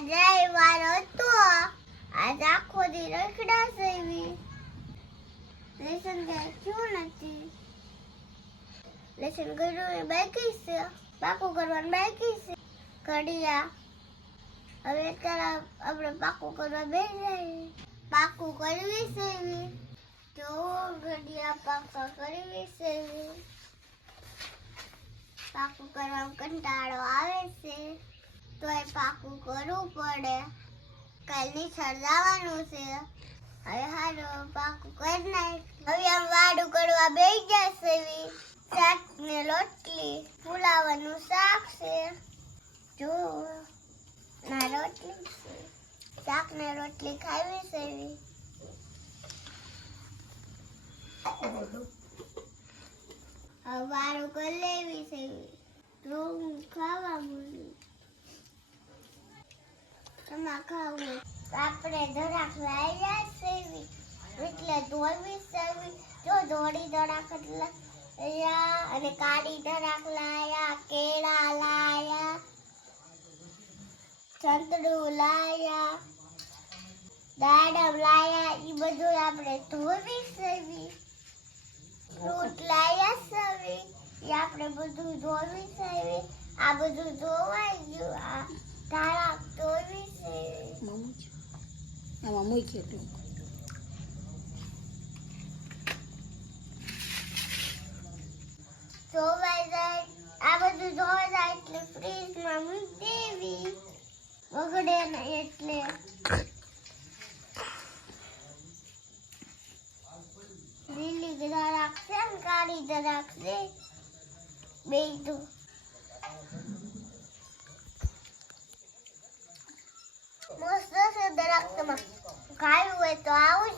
આજે વાર હતો આજ આખો દી રખડા સેવી લેસન ક્યું નથી લેસન કર્યું બાકી છે પાકું કરવાનું બાકી છે ઘડિયા હવે આપણે પાકું કરવા બેસી પાકું કરવી સેવી જો ઘડિયા પાકા કરવી સેવી પાકું કરવામાં કંટાળો આવે છે તો એ પાકું કરવું પડે કાલની સર્જાવાનું છે હવે હારું પાકું કરી નાખ હવે આમ વાડું કરવા બેસી જશે શાક ને રોટલી ફુલાવાનું શાક છે જો ના રોટલી છે શાક ને રોટલી ખાવી છે વારું કરી લેવી છે તો ખાવા મળ્યું તમારે ખાવું આપણે ધડાક લાવ્યા છે એટલે ધોવી સેવી જો ધોળી ધડાક લાયા અને કાળી ધડાક લાયા કેળા લાયા સંતરું લાયા દાડમ લાયા એ બધું આપણે ધોવી સેવી ફ્રૂટ લાયા સેવી એ આપણે બધું ધોવી સેવી આ બધું ધોવાઈ ગયું આ ધડાક ધોવી સેવી આમાં મૂકી એટલું ધોવાઈ જાય આ બધું ધોવાઈ જાય એટલે ફ્રીજમાં મૂકી દેવી બગડે નહીં એટલે લીલી ધડાક છે ને કાળી ધડાક છે બે તો મસ્ત છે ધડાક તમારે ખાવું હોય તો આવું